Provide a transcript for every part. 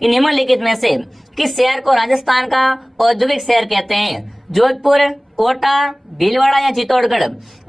कि निम्नलिखित में से किस शहर को राजस्थान का औद्योगिक शहर कहते हैं? जोधपुर, कोटा, भीलवाड़ा या चित्तौड़गढ़?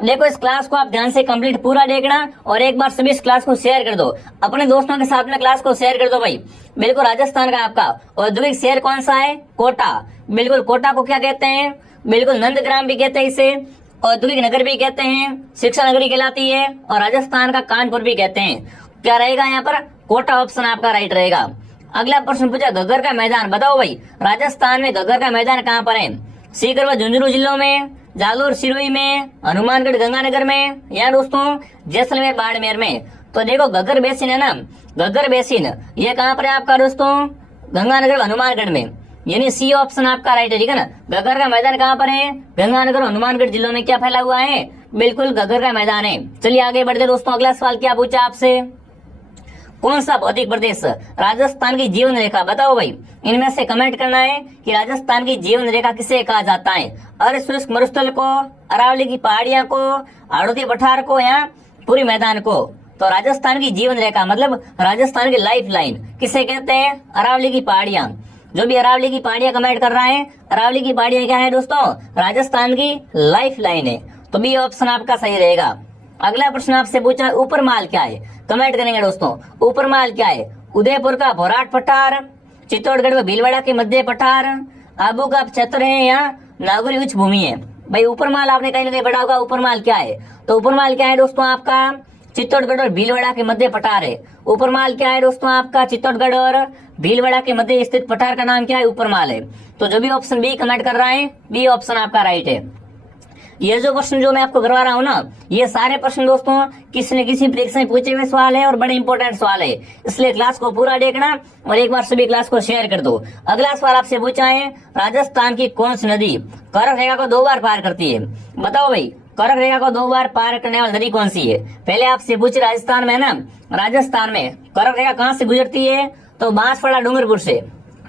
देखो इस क्लास को आप ध्यान से कंप्लीट पूरा देखना और एक बार सभी इस क्लास को शेयर कर दो, अपने दोस्तों के साथ में क्लास को शेयर कर दो भाई। बिल्कुल राजस्थान का आपका औद्योगिक शहर कौन सा है? कोटा। बिल्कुल कोटा को क्या कहते हैं? बिल्कुल नंदग्राम भी कहते हैं इसे, औद्योगिक नगर भी कहते हैं, शिक्षा नगरी कहलाती है और राजस्थान का कानपुर भी कहते हैं। क्या रहेगा यहाँ पर? कोटा ऑप्शन आपका राइट रहेगा। अगला प्रश्न पूछा घग्गर का मैदान, बताओ भाई राजस्थान में घग्गर का मैदान कहाँ पर है? सीकर व झुंझुनू जिलों में, जालोर सिरोही में, हनुमानगढ़ गंगानगर में या दोस्तों जैसलमेर बाड़मेर में? तो देखो घग्गर बेसिन है ना, घग्गर बेसिन ये कहाँ पर है आपका दोस्तों? गंगानगर हनुमानगढ़ में, यानी सी ऑप्शन आपका राइट है, ठीक है ना। घग्गर का मैदान कहाँ पर है? गंगानगर हनुमानगढ़ जिलों में क्या फैला हुआ है? बिल्कुल घग्गर का मैदान है। चलिए आगे बढ़ते दोस्तों, अगला सवाल क्या पूछा आपसे? कौन सा भौतिक प्रदेश राजस्थान की जीवन रेखा, बताओ भाई। इनमें से कमेंट करना है कि राजस्थान की जीवन रेखा किसे कहा जाता है? अर्धशुष्क मरुस्थल को, अरावली की पहाड़ियां को, हाड़ौती पठार को या पूरी मैदान को? तो राजस्थान की जीवन रेखा मतलब राजस्थान की लाइफ लाइन किसे कहते हैं? अरावली की पहाड़ियां। जो भी अरावली की पहाड़ियां कमेंट कर रहा है, अरावली की पहाड़ियां क्या है दोस्तों? राजस्थान की लाइफ लाइन है। तो बी ऑप्शन आपका सही रहेगा। अगला प्रश्न आपसे पूछा ऊपर माल क्या है? कमेंट करेंगे दोस्तों ऊपर माल क्या है? उदयपुर का भोराट पठार, चित्तौड़गढ़ व भीलवाड़ा के मध्य पठार, आबू का क्षेत्र है या नागौरी उच्च भूमि है? भाई ऊपर माल आपने कहीं ना कहीं पढ़ा होगा, ऊपर माल क्या है? तो ऊपर माल क्या है दोस्तों आपका? चित्तौड़गढ़ और भीलवाड़ा के मध्य पठार है। ऊपर माल क्या है दोस्तों आपका? चित्तौड़गढ़ और भीलवाड़ा के मध्य स्थित पठार का नाम क्या है? ऊपर माल है। तो जो भी ऑप्शन बी कमेंट कर रहा है, बी ऑप्शन आपका राइट है। ये जो प्रश्न जो मैं आपको करवा रहा हूँ ना, ये सारे प्रश्न दोस्तों किसी न किसी परीक्षा में पूछे हुए सवाल है और बड़े इंपॉर्टेंट सवाल है, इसलिए क्लास को पूरा देखना और एक बार सभी क्लास को शेयर कर दो। अगला सवाल आपसे पूछा है राजस्थान की कौन सी नदी करक रेखा को 2 बार पार करती है? बताओ भाई करक रेखा को 2 बार पार करने वाली नदी कौन सी है? पहले आपसे पूछे राजस्थान में ना, राजस्थान में करक रेखा कहाँ से गुजरती है? तो बांसवाड़ा डूंगरपुर से,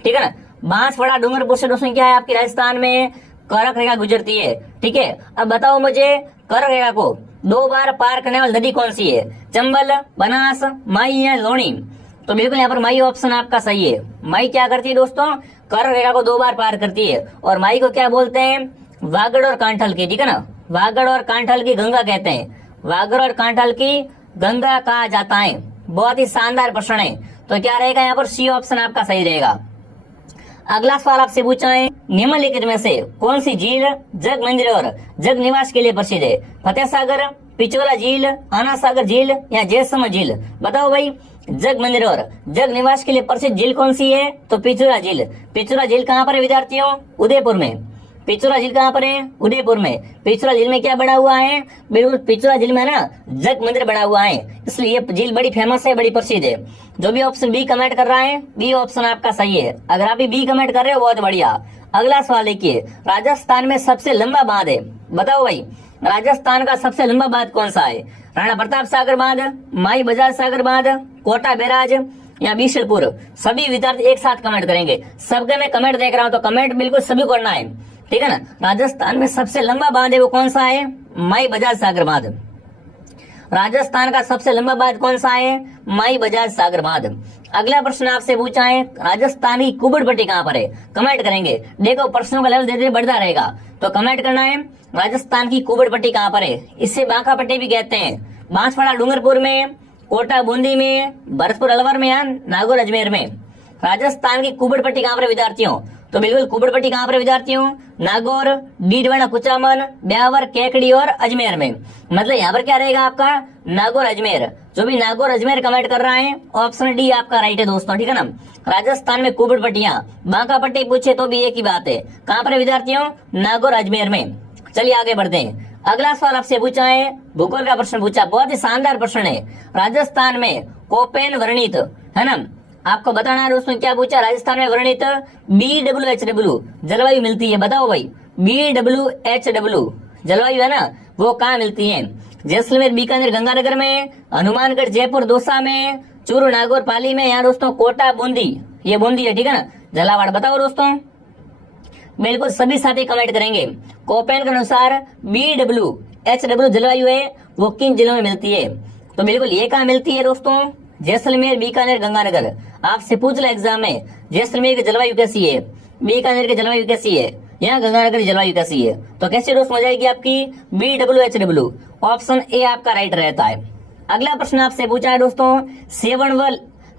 ठीक है ना। बांसवाड़ा डूंगरपुर से दोस्तों क्या है आपकी राजस्थान में करक रेखा गुजरती है, ठीक है। अब बताओ मुझे करक रेखा को 2 बार पार करने वाली नदी कौन सी है? चंबल, बनास, माई या लोनी? तो बिल्कुल यहाँ पर माई ऑप्शन आपका सही है। माई क्या करती है दोस्तों? करक रेखा को 2 बार पार करती है। और माई को क्या बोलते हैं? वागड़ और कांठल की, ठीक है ना। वागड़ और कांठल की गंगा कहते हैं, वागड़ और कांठल की गंगा कहा जाता है। बहुत ही शानदार प्रश्न है। तो क्या रहेगा यहाँ पर? सी ऑप्शन आपका सही रहेगा। अगला सवाल आपसे पूछा है निम्नलिखित में से कौन सी झील जग मंदिर और जग निवास के लिए प्रसिद्ध है? फतेह सागर, पिचोला झील, आना सागर झील या जैसलमेर झील? बताओ भाई जग मंदिर और जग निवास के लिए प्रसिद्ध झील कौन सी है? तो पिचोला झील। पिचोला झील कहाँ पर है विद्यार्थियों? उदयपुर में। पिचोला झील कहाँ पर है? उदयपुर में। पिचोला झील में क्या बड़ा हुआ है? बिल्कुल पिचोला झील में ना जग मंदिर बड़ा हुआ है, इसलिए ये झील बड़ी फेमस है, बड़ी प्रसिद्ध है। जो भी ऑप्शन बी कमेंट कर रहा है, बी ऑप्शन आपका सही है। अगर आप बी कमेंट कर रहे हो बहुत बढ़िया। अगला सवाल देखिए राजस्थान में सबसे लंबा बांध है? बताओ भाई राजस्थान का सबसे लंबा बांध कौन सा है? राणा प्रताप सागर बांध, माई बजाज सागर बांध, कोटा बैराज या बीसलपुर? सभी विद्यार्थी एक साथ कमेंट करेंगे। सबके मैं कमेंट देख रहा हूँ, तो कमेंट बिल्कुल सभी करना है, ठीक है ना। राजस्थान में सबसे लंबा बांध है वो कौन सा है? माई बजाज सागर बांध। राजस्थान का सबसे लंबा बांध कौन सा है? माई बजाज सागर बांध। अगला प्रश्न आपसे पूछा है राजस्थान की कुबड़ पट्टी कहाँ पर है? कमेंट करेंगे। देखो प्रश्नों का लेवल धीरे धीरे बढ़ता रहेगा, तो कमेंट करना है राजस्थान की कुबड़ पट्टी कहाँ पर है? इससे बांका पट्टी भी कहते हैं। बांसवाड़ा डूंगरपुर में, कोटा बूंदी में, भरतपुर अलवर में या नागौर अजमेर में? राजस्थान की कुबड़ पट्टी कहाँ पर विद्यार्थियों? तो बिल्कुल कुबड़ पट्टी कहाँ पर विद्यार्थियों? नागौर, डीडवाना, कुचामन, ब्यावर, केकड़ी और अजमेर में। मतलब यहाँ पर क्या रहेगा आपका? नागौर अजमेर। जो भी नागौर अजमेर कमेंट कर रहा है ऑप्शन डी आपका राइट है दोस्तों, ठीक है ना। राजस्थान में कुबड़ पट्टियां, बांका पट्टी पूछे तो भी एक ही बात है। कहाँ पर विद्यार्थियों? नागौर अजमेर में। चलिए आगे बढ़ते हैं। अगला सवाल आपसे पूछा है भूगोल का प्रश्न पूछा, बहुत ही शानदार प्रश्न है। राजस्थान में कोपेन वर्णित, है ना, आपको बताना है दोस्तों क्या पूछा? राजस्थान में वर्णित BWHW जलवायु मिलती है। बताओ भाई BWHW जलवायु है ना वो कहाँ मिलती है? जैसलमेर, बीकानेर, गंगानगर में, हनुमानगढ़, जयपुर, दौसा में, चूरू, नागौर, पाली में या दोस्तों कोटा, बूंदी? ये बूंदी है, ठीक है ना, झालावाड़। बताओ दोस्तों बिल्कुल सभी साथी कमेंट करेंगे। कोपेन के अनुसार BWHW जलवायु है वो किन जिलों में मिलती है? तो बिल्कुल ये कहाँ मिलती है दोस्तों? जैसलमेर, बीकानेर, गंगानगर। आपसे पूछ लो एग्जाम में जैसलमेर की जलवायु कैसी है, बीकानेर की जलवायु कैसी है, या गंगानगर की जलवायु कैसी है, तो कैसे दोस्तों हो जाएगी आपकी BWHW। ऑप्शन ए आपका राइट रहता है। अगला प्रश्न आपसे पूछा है दोस्तों, सेवन व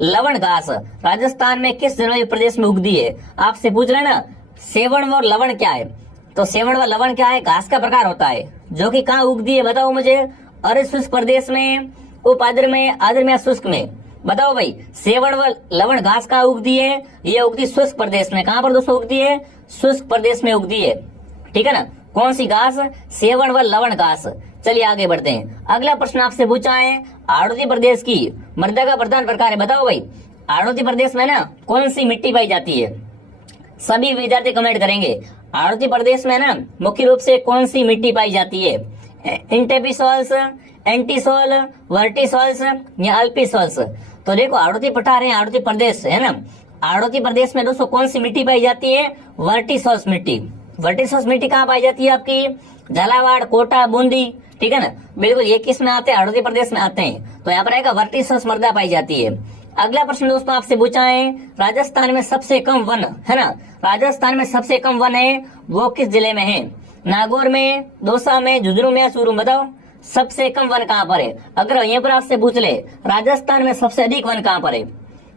लवण घास राजस्थान में किस जलवायु प्रदेश में उगती है। आपसे पूछ रहे ना सेवन व लवण क्या है, तो सेवन व लवण क्या है, घास का प्रकार होता है जो कि कहाँ उगती है बताओ मुझे, अर्ध शुष्क प्रदेश में, उपाद्र में, आद्र में, शुष्क में, बताओ भाई। सेवन व लवण घास कहाँ उगती है, ये उगती शुष्क प्रदेश में। कहाँ पर दोस्तों उगती है, शुष्क प्रदेश में उगती है, ठीक है ना। कौन सी घास, सेवन व लवण घास। चलिए आगे बढ़ते हैं। अगला प्रश्न आपसे पूछा है, आड़ोती प्रदेश की मृदा का प्रधान प्रकार है, बताओ भाई। आड़ोती प्रदेश में ना कौन सी मिट्टी पाई जाती है, सभी विद्यार्थी कमेंट करेंगे। आड़ोती प्रदेश में ना मुख्य रूप से कौन सी मिट्टी पाई जाती है, इंटेपिसोल्स, एंटीसोल, वर्टिसोल्स या अल्पिसोल्स। तो देखो आड़ोती पठार है, आड़ोती प्रदेश है ना, आड़ोती प्रदेश में दोस्तों कौन सी मिट्टी पाई जाती है, वर्टिसोल्स मिट्टी। वर्टिसोल्स मिट्टी कहाँ पाई जाती है आपकी, झालावाड़, कोटा, बूंदी, ठीक है ना। बिल्कुल ये किस में आते हैं, आड़ोती प्रदेश में आते हैं, तो यहाँ पर आएगा वर्टिसोल्स मृदा पाई जाती है। अगला प्रश्न दोस्तों आपसे पूछा है, राजस्थान में सबसे कम वन है ना, राजस्थान में सबसे कम वन है वो किस जिले में है, नागौर में, दौसा में, झुंझुनू में या चूरू, बताओ सबसे कम वन कहाँ पर है। अगर यहाँ पर आपसे पूछ ले राजस्थान में सबसे अधिक वन कहाँ पर है,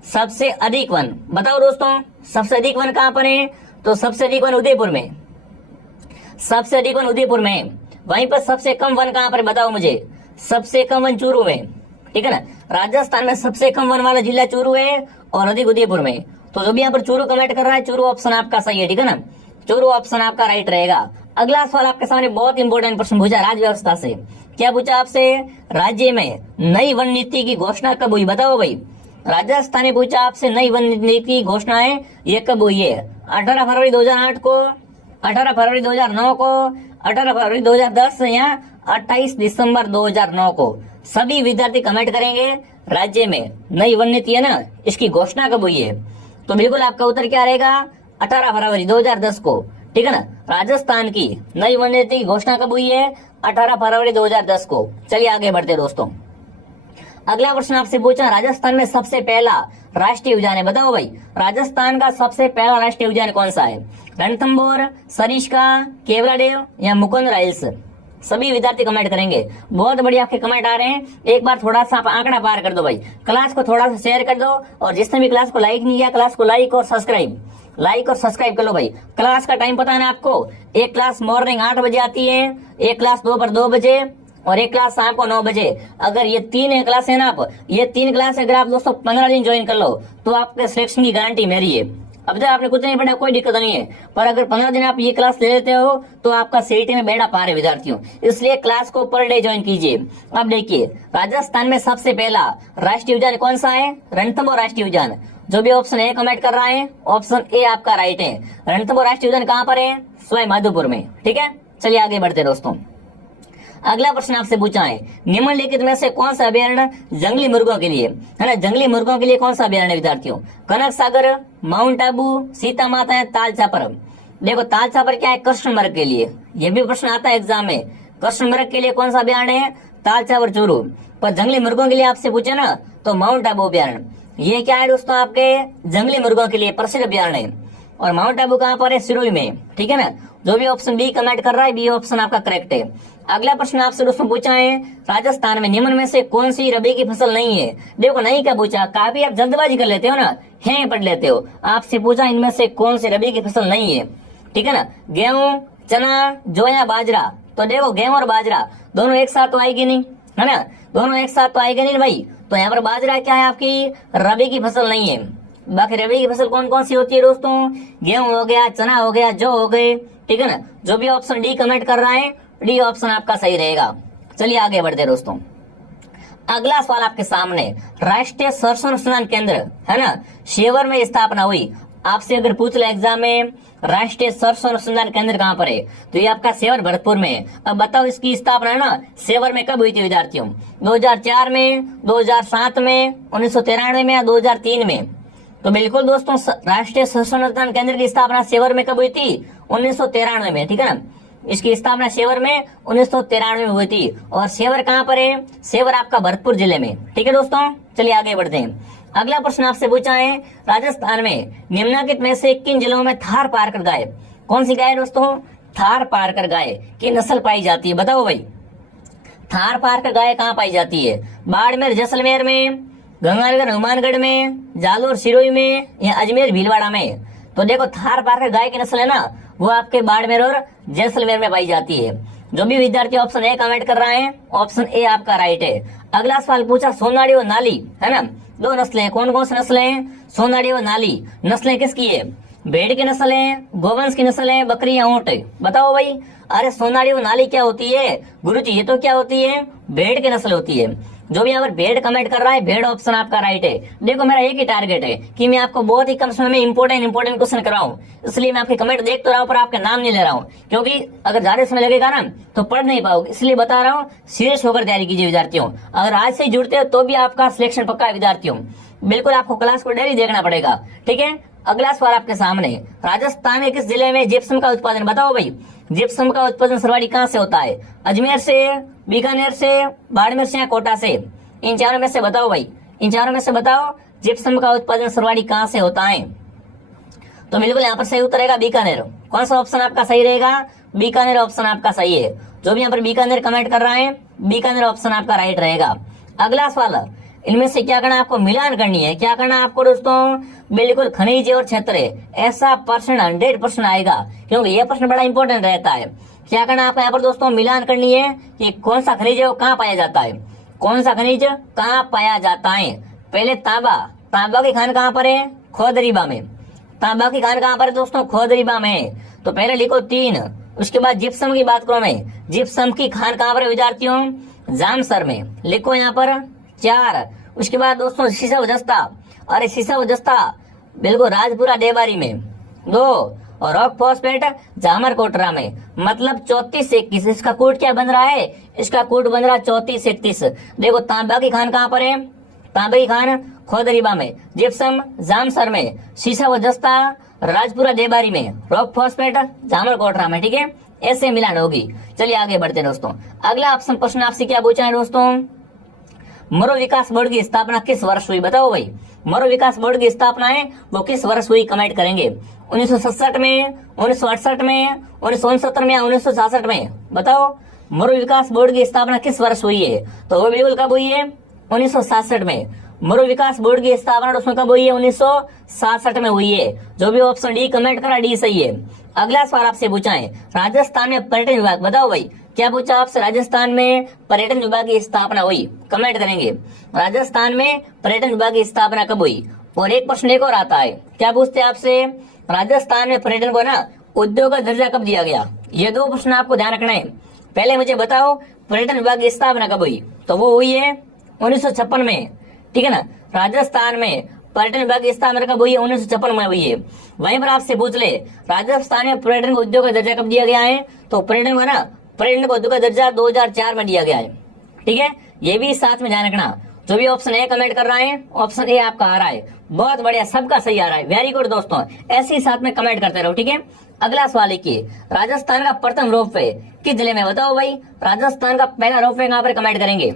सबसे अधिक वन बताओ दोस्तों, सबसे अधिक वन कहाँ पर है, तो सबसे अधिक वन उदयपुर में, सबसे अधिक वन उदयपुर में है। वहीं पर सबसे कम वन कहाँ पर बताओ मुझे, सबसे कम वन चूरू में, ठीक है ना। राजस्थान में सबसे कम वन वाला जिला चूरू है और अधिक उदयपुर में। तो जो भी यहाँ पर चूरू कमेंट कर रहा है, चूरू ऑप्शन आपका सही है, ठीक है ना, चूरू ऑप्शन आपका राइट रहेगा। अगला सवाल आपके सामने बहुत इंपॉर्टेंट प्रश्न पूछा राज्य व्यवस्था से। क्या पूछा आपसे, राज्य में नई वन नीति की घोषणा कब हुई, बताओ भाई। राजस्थान ने पूछा आपसे नई वन नीति की घोषणा है ये कब हुई है, 18 फरवरी 2008 को, 18 फरवरी 2009 को, 18 फरवरी 2010 या 28 दिसंबर 2009 को। सभी विद्यार्थी कमेंट करेंगे राज्य में नई वन नीति है ना, इसकी घोषणा कब हुई है, तो बिल्कुल आपका उत्तर क्या रहेगा, 18 फरवरी 2010 को, ठीक है ना। राजस्थान की नई वन नीति की घोषणा कब हुई है, 18 फरवरी 2010 को। चलिए आगे बढ़ते हैं दोस्तों। अगला प्रश्न आपसे पूछा, राजस्थान में सबसे पहला राष्ट्रीय उद्यान है, बताओ भाई। राजस्थान का सबसे पहला राष्ट्रीय उद्यान कौन सा है, रणथंभौर, सरिस्का, केवलादेव या मुकुंद राइल्स। सभी विद्यार्थी कमेंट करेंगे। बहुत बढ़िया आपके कमेंट आ रहे हैं। एक बार थोड़ा सा आप आंकड़ा पार कर दो भाई, क्लास को थोड़ा सा शेयर कर दो, और जिसने भी क्लास को लाइक नहीं किया क्लास को लाइक और सब्सक्राइब कर लो भाई। क्लास का टाइम पता है ना आपको, एक क्लास मॉर्निंग 8 बजे आती है, एक क्लास दोपहर 2 बजे और एक क्लास शाम को 9 बजे। अगर ये 3 क्लास है ना, आप ये 3 क्लास अगर आप दोस्तों 15 दिन ज्वाइन कर लो तो आपके सिलेक्शन की गारंटी मेरी है। अब तक आपने कुछ नहीं पढ़ा कोई दिक्कत नहीं है, पर अगर 15 दिन आप ये क्लास ले लेते हो तो आपका सीईटी में बेड़ा पार है विद्यार्थियों, इसलिए क्लास को पर डे ज्वाइन कीजिए। अब देखिए राजस्थान में सबसे पहला राष्ट्रीय उद्यान कौन सा है, रणथंभौर राष्ट्रीय उद्यान। जो भी ऑप्शन ए कमेंट कर रहा है ऑप्शन ए आपका राइट है। रणथंभौर राष्ट्रीय उद्यान कहाँ पर है, सवाई माधोपुर में, ठीक है। चलिए आगे बढ़ते दोस्तों। अगला प्रश्न आपसे पूछा है, निम्नलिखित में से कौन सा अभ्यारण्य जंगली मुर्गों के लिए है ना, जंगली मुर्गों के लिए कौन सा अभ्यारण्य विद्यार्थियों, कनक सागर, माउंट आबू, सीता माता है, ताल चापर। देखो ताल चापर क्या है, कृष्ण मृग के लिए, यह भी प्रश्न आता है एग्जाम में, कृष्ण मृग के लिए कौन सा अभ्यारण्य है, ताल चापर चूरू। पर जंगली मुर्गों के लिए आपसे पूछे ना तो माउंट आबू अभ्यारण्य। ये क्या है दोस्तों, आपके जंगली मुर्गों के लिए प्रसिद्ध अभ्यारण्य है, और माउंट आबू कहाँ पर है, सिरोही में, ठीक है ना। जो भी ऑप्शन बी कमेंट कर रहा है बी ऑप्शन आपका करेक्ट है। अगला प्रश्न आपसे दोस्तों पूछा है, राजस्थान में निम्न में से कौन सी रबी की फसल नहीं है। देखो नहीं क्या पूछा, काफी आप जल्दबाजी कर लेते हो ना, है पढ़ लेते हो। आपसे पूछा इनमें से कौन सी रबी की फसल नहीं है, ठीक है ना। गेहूं, चना, जौ या बाजरा। तो देखो गेहूं और बाजरा दोनों एक साथ तो आएगी नहीं, है ना, दोनों एक साथ तो आएगी नहीं भाई। तो यहाँ पर बाजरा क्या है, आपकी रबी की फसल नहीं है। बाकी रबी की फसल कौन कौन सी होती है दोस्तों, गेहूं हो गया, चना हो गया, जौ हो गए, ठीक है ना। जो भी ऑप्शन डी कमेंट कर रहा है डी ऑप्शन आपका सही रहेगा। चलिए आगे बढ़ते दोस्तों। अगला सवाल आपके सामने, राष्ट्रीय सरसों अनुसंधान केंद्र है ना, शेवर में स्थापना हुई। आपसे अगर पूछ ले एग्जाम में राष्ट्रीय सरसों अनुसंधान केंद्र कहाँ पर है, तो ये आपका सेवर भरतपुर में है। अब बताओ इसकी स्थापना है ना सेवर में कब हुई थी विद्यार्थियों, 2004 में, 2007 में, 1993 में या 2003 में। तो बिल्कुल दोस्तों राष्ट्रीय सरसों अनुसंधान केंद्र की स्थापना सेवर में कब हुई थी, 1993 में, ठीक है ना। इसकी स्थापना सेवर में 1993 में हुई थी। और सेवर कहाँ पर है, सेवर आपका भरतपुर जिले में, ठीक है दोस्तों। चलिए आगे बढ़ते हैं। अगला प्रश्न आपसे पूछा है, राजस्थान में निम्नलिखित में से किन जिलों में थार पारकर गाय, कौन सी गाय दोस्तों, थार पारकर गाय की नस्ल पाई जाती है, बताओ भाई। थार पारकर गाय कहाँ पाई जाती है, बाड़मेर जैसलमेर में, गंगानगर हनुमानगढ़ में, जालोर सिरोही में, या अजमेर भीलवाड़ा में। तो देखो थार पारकर गाय की नस्ल है ना, वो आपके बाड़मेर और जैसलमेर में पाई जाती है। जो भी विद्यार्थी ऑप्शन ए कमेंट कर रहा है, ऑप्शन ए आपका राइट है। अगला सवाल पूछा, सोनाड़ी और नाली, है ना, दो नस्लें, कौन कौन सी नस्लें हैं, सोनाड़ी और नाली, नस्लें किसकी है, भेड़ की नस्ल है, गोवंश की नस्ल है, बकरी या ऊंट, बताओ भाई। अरे सोनाड़ी और नाली क्या होती है गुरुजी, ये तो क्या होती है, भेड़ की नस्ल होती है। जो भी यहाँ पर भेड़ कमेंट कर रहा है, भेड़ ऑप्शन आपका राइट है। देखो मेरा एक ही टारगेट है कि मैं आपको बहुत ही कम समय में इंपोर्टेंट क्वेश्चन कराऊं, इसलिए मैं आपके कमेंट देख तो रहा हूँ पर आपके नाम नहीं ले रहा हूँ, क्योंकि अगर ज्यादा समय लगेगा ना तो पढ़ नहीं पाओगे, इसलिए बता रहा हूँ सीरियस होकर तैयारी कीजिए विद्यार्थियों। अगर आज से जुड़ते हो तो भी आपका सिलेक्शन पक्का है विद्यार्थियों, बिल्कुल आपको क्लास को डेली देखना पड़ेगा, ठीक है। अगला सवाल आपके सामने, राजस्थान के किस जिले में जिप्सम का उत्पादन, बताओ भाई। जिप्सम का उत्पादन सर्वाधिक कहाँ से होता है, अजमेर से, बीकानेर से, बाड़मेर से या कोटा से, इन चारों में से बताओ भाई, इन चारों में से बताओ जिप्सम का उत्पादन सर्वाधिक कहाँ से होता है। तो बिल्कुल यहाँ पर सही उत्तर रहेगा बीकानेर। कौन सा ऑप्शन आपका सही रहेगा, बीकानेर ऑप्शन आपका सही है। जो भी यहाँ पर बीकानेर कमेंट कर रहा है, बीकानेर ऑप्शन आपका राइट रहेगा। अगला सवाल, इनमें से क्या करना, आपको मिलान करनी है, क्या करना आपको दोस्तों, बिल्कुल खनिज और क्षेत्र, ऐसा प्रश्न 100% आएगा, क्योंकि यह प्रश्न बड़ा इंपॉर्टेंट रहता है। क्या करना आपको यहाँ पर दोस्तों, मिलान करनी है कि कौन सा खनिज है वो कहाँ पाया जाता है, कौन सा खनिज कहाँ पाया जाता है। पहले तांबा, तांबा की खान कहाँ पर है, खोदरीबा में, तांबा की खान कहाँ पर है दोस्तों, खोदरीबा में। तो पहले लिखो 3। उसके बाद जिप्सम की बात करो मैं, जिप्सम की खान कहाँ पर है विद्यार्थियों, जामसर में, लिखो यहाँ पर 4। उसके बाद दोस्तों शीशा व जस्ता, अरे शीशा व जस्ता बिल्कुल राजपुरा देवारी में 2, और रॉक फॉस्फेट जामर कोटरा में, मतलब 34 से 21। इसका कोड क्या बन रहा है, इसका कोड बन रहा है 34 से 31। देखो तांबा की खान कहाँ पर है, तांबा की खान खोदरीबा में, जिप्सम जामसर में, शीशा व जस्ता राजपुरा देबारी में, रॉक फॉस्फेट जामर कोटरा में, ठीक है, ऐसे मिलान होगी। चलिए आगे बढ़ते हैं दोस्तों। अगला ऑप्शन प्रश्न आपसे क्या पूछा है दोस्तों, मरो विकास बोर्ड की स्थापना किस वर्ष हुई, बताओ भाई। मरो विकास बोर्ड की स्थापना है वो किस वर्ष हुई, कमेंट करेंगे। 1967 में, 1968 में, 1969 में या 1966 में, बताओ। मरो विकास बोर्ड की स्थापना किस वर्ष हुई है, तो वो बिल्कुल कब हुई है, 1967 में। मरो विकास बोर्ड की स्थापना उसमें कब हुई है, 1967 में हुई है। जो भी ऑप्शन डी कमेंट करा, डी सही है। अगला सवाल आपसे पूछा है, राजस्थान में पर्यटन विभाग, बताओ भाई। क्या पूछा आपसे, राजस्थान में पर्यटन विभाग की स्थापना हुई, कमेंट करेंगे। राजस्थान में पर्यटन विभाग की स्थापना कब हुई। और एक प्रश्न एक और आता है, क्या पूछते हैं आपसे, राजस्थान में पर्यटन को ना उद्योग का दर्जा कब दिया गया। ये 2 प्रश्न आपको ध्यान रखना है। पहले मुझे बताओ पर्यटन विभाग की स्थापना कब हुई, तो वो हुई है 1956 में, ठीक है ना। राजस्थान में पर्यटन विभाग की स्थापना कब हुई है, 1956 में हुई है। वहीं पर आपसे पूछ ले, राजस्थान में पर्यटन को उद्योग का दर्जा कब दिया गया है, तो पर्यटन को ना पर्यटन को उद्योग का दर्जा 2004 में दिया गया है, ठीक है। ये भी साथ में ध्यान रखना। जो भी ऑप्शन ए कमेंट कर रहा है, ऑप्शन ए आपका आ रहा है, बहुत बढ़िया, सबका सही आ रहा है, वेरी गुड दोस्तों, ऐसे ही साथ में कमेंट करते रहो, ठीक है। अगला सवाल लिखिए, राजस्थान का प्रथम रोपवे किस जिले में, बताओ भाई। राजस्थान का पहला रोपवे कहाँ पर, कमेंट करेंगे।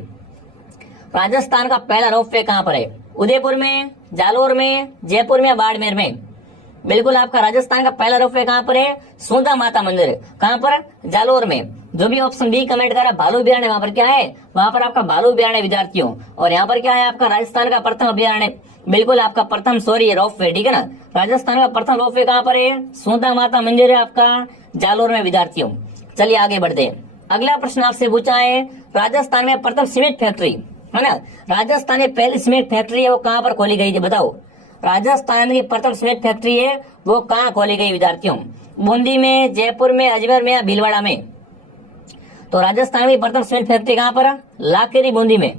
राजस्थान का पहला रोपवे कहाँ पर है, उदयपुर में, जालोर में, जयपुर में या बाड़मेर में। बिल्कुल आपका राजस्थान का पहला रोपवे कहाँ पर है, सोंधा माता मंदिर, कहाँ पर, जालोर में। जो भी ऑप्शन बी कमेंट करा, भालू अभ्यारण्य, वहां पर क्या है, वहां पर आपका भालू अभ्यारण्य विद्यार्थियों। और यहाँ पर क्या है आपका राजस्थान का प्रथम अभ्यारण्य, बिल्कुल आपका प्रथम रोपवे, ठीक है ना। राजस्थान का प्रथम रोपवे कहाँ पर है, सोंधा माता मंदिर है आपका जालोर में विद्यार्थियों। चलिए आगे बढ़ते हैं। अगला प्रश्न आपसे पूछा है, राजस्थान में प्रथम सीमेंट फैक्ट्री, है ना, राजस्थान में पहली सीमेंट फैक्ट्री है वो कहाँ पर खोली गई थी, बताओ। राजस्थान की प्रथम सीमेंट फैक्ट्री है वो कहाँ खोली गई विद्यार्थियों, बूंदी में, जयपुर में, अजमेर में या भीलवाड़ा में। तो राजस्थान की प्रथम सीमेंट फैक्ट्री कहाँ पर, लाखेरी बूंदी में,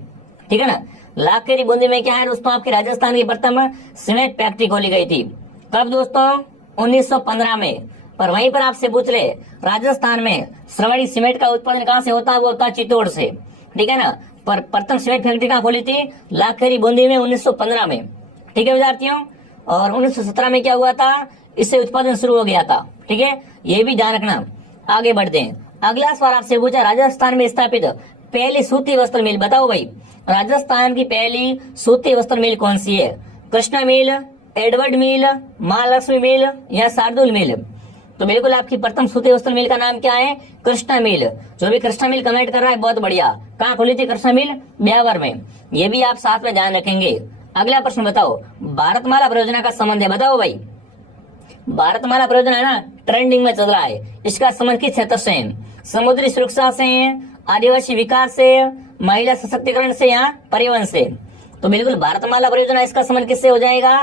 ठीक है ना। लाखेरी बूंदी में क्या है दोस्तों, आपकी राजस्थान की प्रथम सीमेंट फैक्ट्री खोली गई थी, कब दोस्तों, 1915 में। पर वहीं पर आपसे पूछ ले, राजस्थान में श्रवणी सीमेंट का उत्पादन कहाँ से होता है, वो होता है चित्तौड़ से, ठीक है ना। पर प्रथम सीमेंट फैक्ट्री कहाँ खोली थी, लाखेरी बूंदी में, 1915 में, ठीक है विद्यार्थियों। और 1917 में क्या हुआ था, इससे उत्पादन शुरू हो गया था, ठीक है, ये भी ध्यान रखना। आगे बढ़ते हैं। अगला सवाल आपसे पूछा, राजस्थान में स्थापित पहली सूती वस्त्र मिल बताओ भाई, राजस्थान की पहली सूती वस्त्र मिल कौन सी है? कृष्णा मिल, एडवर्ड मिल, महालक्ष्मी मिल या शार्दुल मिल? तो बिल्कुल आपकी प्रथम सूती वस्त्र मिल का नाम क्या है? कृष्णा मिल। जो भी कृष्णा मिल कमेंट कर रहा है बहुत बढ़िया। कहाँ खुली थी कृष्णा मिल? ब्यावर में। ये भी आप साथ में ध्यान रखेंगे। अगला प्रश्न बताओ, भारतमाला परियोजना का संबंध है बताओ भाई। भारतमाला परियोजना है ना, ट्रेंडिंग में चल रहा है। इसका संबंध किस क्षेत्र से है? समुद्री सुरक्षा से, आदिवासी विकास से, महिला सशक्तिकरण से या परिवहन से? तो बिल्कुल भारतमाला परियोजना, इसका संबंध किससे हो जाएगा?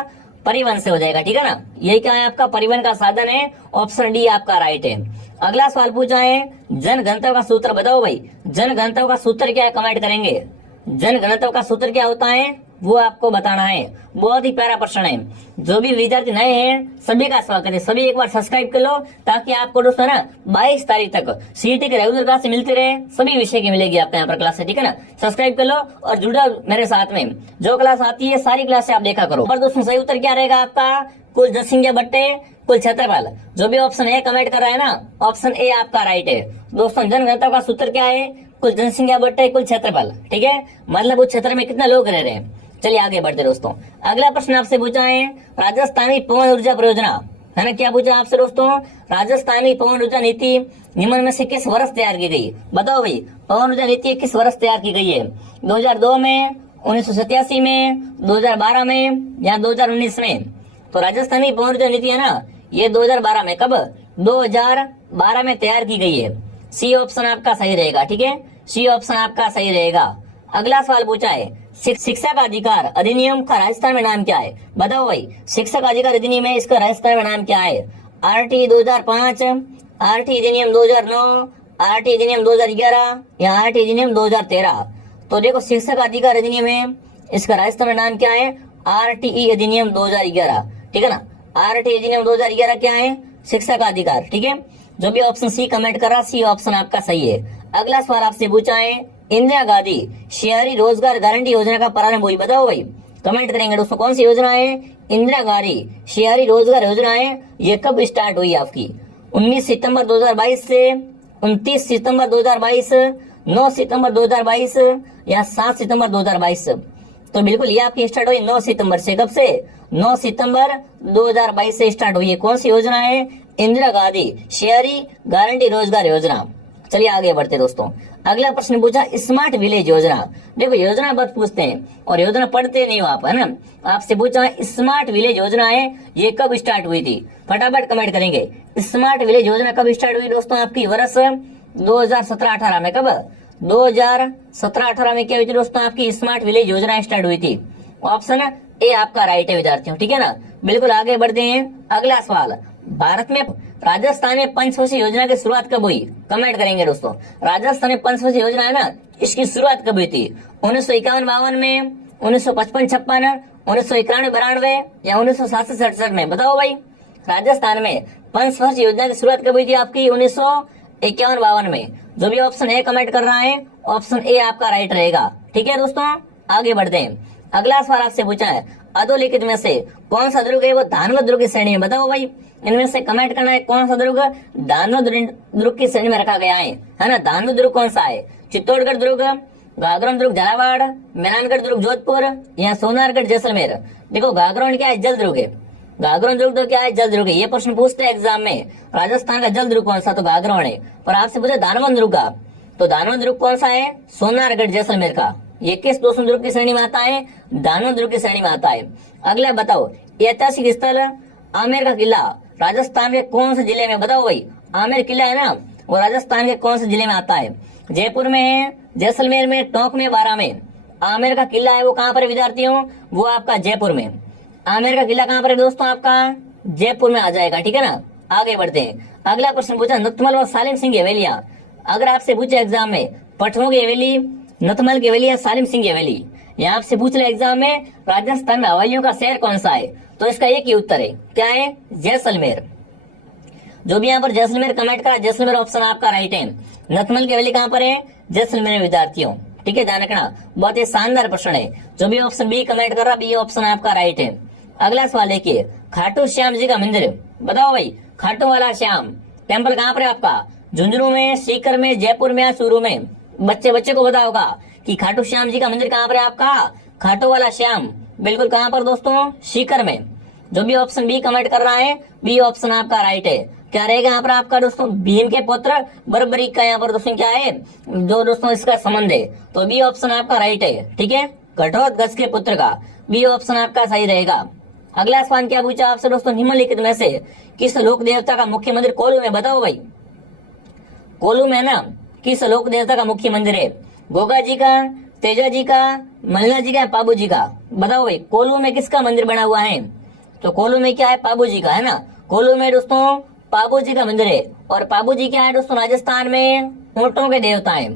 परिवहन से हो जाएगा, ठीक है ना। यही क्या है आपका? परिवहन का साधन है। ऑप्शन डी आपका राइट है। अगला सवाल पूछा है, जन गणतव्य का सूत्र बताओ भाई। जन गणतव्य का सूत्र क्या है? कमेंट करेंगे। जन गणतव्य का सूत्र क्या होता है वो आपको बताना है। बहुत ही प्यारा प्रश्न है। जो भी विद्यार्थी नए हैं सभी का स्वागत है। सभी एक बार सब्सक्राइब कर लो ताकि आपको दोस्तों ना 22 तारीख तक सीईटी की रेगुलर क्लास मिलती रहे। सभी विषय की मिलेगी आपको यहाँ पर क्लास, ठीक है ना। सब्सक्राइब कर लो और जुड़ो मेरे साथ में। जो क्लास आती है सारी क्लास आप देखा करो। और दोस्तों सही उत्तर क्या रहेगा आपका? कुल जनसंख्या बट्टे कुल क्षेत्रफल। जो भी ऑप्शन ए कमेंट कर रहा है ना, ऑप्शन ए आपका राइट है। दोस्तों जनगणना का सूत्र क्या है? कुल जनसंख्या बट्टे कुल क्षेत्रफल, ठीक है। मतलब उस क्षेत्र में कितने लोग रह रहे हैं। चलिए आगे बढ़ते दोस्तों। अगला प्रश्न आपसे पूछा है, राजस्थानी पवन ऊर्जा परियोजना है ना। क्या पूछा आपसे दोस्तों? राजस्थानी पवन ऊर्जा नीति निम्न में से किस वर्ष तैयार की गई? बताओ भाई, पवन ऊर्जा नीति किस वर्ष तैयार की गई है? 2002 में, 1987 में, 2012 में या 2019 में? तो राजस्थानी पवन ऊर्जा नीति है ना, ये 2012 में। कब? 2012 में तैयार की गई है। सी ऑप्शन आपका सही रहेगा, ठीक है। सी ऑप्शन आपका सही रहेगा। अगला सवाल पूछा है, शिक्षा का अधिकार अधिनियम का राजस्थान में नाम क्या है? बताओ भाई, शिक्षा का अधिकार अधिनियम है, इसका राजस्थान में नाम क्या है? आरटी 2005, आरटी अधिनियम 2009, आरटी अधिनियम 2011 या आरटी अधिनियम 2013? तो देखो, शिक्षा का अधिकार अधिनियम है, इसका राजस्थान में नाम क्या है? आरटीई अधिनियम 2011, ठीक है ना। आरटी अधिनियम 2011 क्या है? शिक्षा का अधिकार, ठीक है। जो भी ऑप्शन सी कमेंट कर रहा, सी ऑप्शन आपका सही है। अगला सवाल आपसे पूछा है, इंदिरा गांधी शहरी रोजगार गारंटी योजना का प्रारंभ हुई? बताओ भाई, कमेंट करेंगे दोस्तों। कौन सी योजना है? इंदिरा गांधी शहरी रोजगार योजना है। ये कब स्टार्ट हुई आपकी? 19 सितंबर 2022 से, 29 सितंबर 2022, 9 सितंबर 2022 या 7 सितंबर 2022? तो बिल्कुल ये आपकी स्टार्ट हुई 9 सितंबर से। कब से? 9 सितंबर 2022 से स्टार्ट हुई है। कौन सी योजना है? इंदिरा गांधी शहरी गारंटी रोजगार योजना। चलिए आगे बढ़ते दोस्तों। अगला प्रश्न पूछा, स्मार्ट विलेज योजना। देखो, योजना बहुत पूछते हैं और योजना पढ़ते नहीं हो आप, है ना। आपसे पूछा स्मार्ट विलेज योजना है, ये कब स्टार्ट हुई थी? फटाफट कमेंट करेंगे। स्मार्ट विलेज योजना कब स्टार्ट हुई दोस्तों? आपकी वर्ष 2017-18 में। कब? 2017-18 में क्या हुई थी दोस्तों? आपकी स्मार्ट विलेज योजना स्टार्ट हुई थी। ऑप्शन ए आपका राइट है विद्यार्थियों, ठीक है ना। बिल्कुल आगे बढ़ते हैं। अगला सवाल, भारत में राजस्थान में पंचवर्षीय योजना की शुरुआत कब हुई? कमेंट करेंगे दोस्तों। राजस्थान में पंचवर्षीय योजना है ना, इसकी शुरुआत कब हुई थी? 1951-52 में, 1955-56, 1991-92 या 1967-67 में? बताओ भाई, राजस्थान में पंचवर्षीय योजना की शुरुआत कब हुई थी आपकी? 1951-52 में। जो भी ऑप्शन ए कमेंट कर रहा है, ऑप्शन ए आपका राइट रहेगा, ठीक है दोस्तों। आगे बढ़ते हैं। अगला सवाल आपसे पूछा है, अधोलिखित में से कौन सा दुर्ग है वो दानव दुर्ग की श्रेणी में? बताओ भाई, इनमें से कमेंट करना है। कौन सा दुर्ग दानव दुर्ग की श्रेणी में रखा गया है ना। दानव दुर्ग कौन सा है? चित्तौड़गढ़ दुर्ग, गागरोन दुर्ग झालावाड़, मेहरानगढ़ दुर्ग जोधपुर या सोनारगढ़ जैसलमेर? देखो, गागरोन क्या है? जल दुर्ग है। गागरोन दुर्ग तो क्या है? जल दुर्ग है। ये प्रश्न पूछते हैं एग्जाम में, राजस्थान का जल दुर्ग कौन सा? तो गागरोन है। पर आपसे पूछे दानवन दुर्ग का, तो दानवन दुर्ग कौन सा है? सोनारगढ़ जैसलमेर का। ये किस दोस्तों दुर्ग की श्रेणी में आता है? दानव दुर्ग की श्रेणी में आता है। अगला बताओ, ऐतिहासिक स्थल आमेर का किला राजस्थान के कौन से जिले में? बताओ भाई, आमेर किला है ना, वो राजस्थान के कौन से जिले में आता है? जयपुर में है, जैसलमेर में, टोंक में, बारां में? आमेर का किला है वो कहाँ पर है विद्यार्थियों? वो आपका जयपुर में। आमेर का किला कहाँ पर है दोस्तों? आपका जयपुर में आ जाएगा, ठीक है ना। आगे बढ़ते हैं। अगला प्रश्न पूछा, नथमल और सालिम सिंह की हवेलियां। अगर आपसे पूछे एग्जाम में पठनों की हवेली, नथमल की हवेली या सालिम सिंह की हवेली, यहाँ आपसे पूछ ले एग्जाम में राजस्थान में हवाइयों का शहर कौन सा है? तो इसका एक ही उत्तर है, क्या है? जैसलमेर। जो भी यहाँ पर जैसलमेर कमेंट करा, जैसलमेर ऑप्शन आपका राइट है। नथमल की हवेली कहाँ पर है? जैसलमेर में विद्यार्थियों, ठीक है, ध्यान रखना। बहुत ही शानदार प्रश्न है। जो भी ऑप्शन बी कमेंट कर रहा, बी ऑप्शन आपका राइट है। अगला सवाल देखिए, खाटू श्याम जी का मंदिर। बताओ भाई, खाटू वाला श्याम टेम्पल कहाँ पर है आपका? झुंझुनू में, सीकर में, जयपुर में या चूरू में? बच्चे बच्चे को पता होगा कि खाटू श्याम जी का मंदिर कहाँ पर है आपका, खाटू वाला श्याम, बिल्कुल कहाँ पर दोस्तों, सीकर में। जो भी ऑप्शन बी कमेंट कर रहा है, बी ऑप्शन आपका राइट है। क्या रहेगा यहाँ पर आपका दोस्तों, भीम के पुत्र बर्बरीक का यहाँ पर दोस्तों क्या है, जो दोस्तों इसका संबंध है, तो बी ऑप्शन आपका राइट है। ठीक है, घटोत्कच के पुत्र का, बी ऑप्शन आपका सही रहेगा। अगला सवाल क्या पूछा आपसे दोस्तों, निम्नलिखित में से किस लोक देवता का मुख्य मंदिर कोल्लू में, बताओ भाई। कोल्लू में ना किस लोक देवता का मुख्य मंदिर है, गोगा जी का, तेजा जी का, मल्ला जी का, पाबू जी का, बताओ भाई। कोल्लू में किसका मंदिर बना हुआ है, तो कोल्लू में क्या है, पाबू जी का है ना। कोल्लू में दोस्तों पाबू जी का मंदिर है। और पाबू जी क्या है दोस्तों, राजस्थान में ऊंटों के देवता है।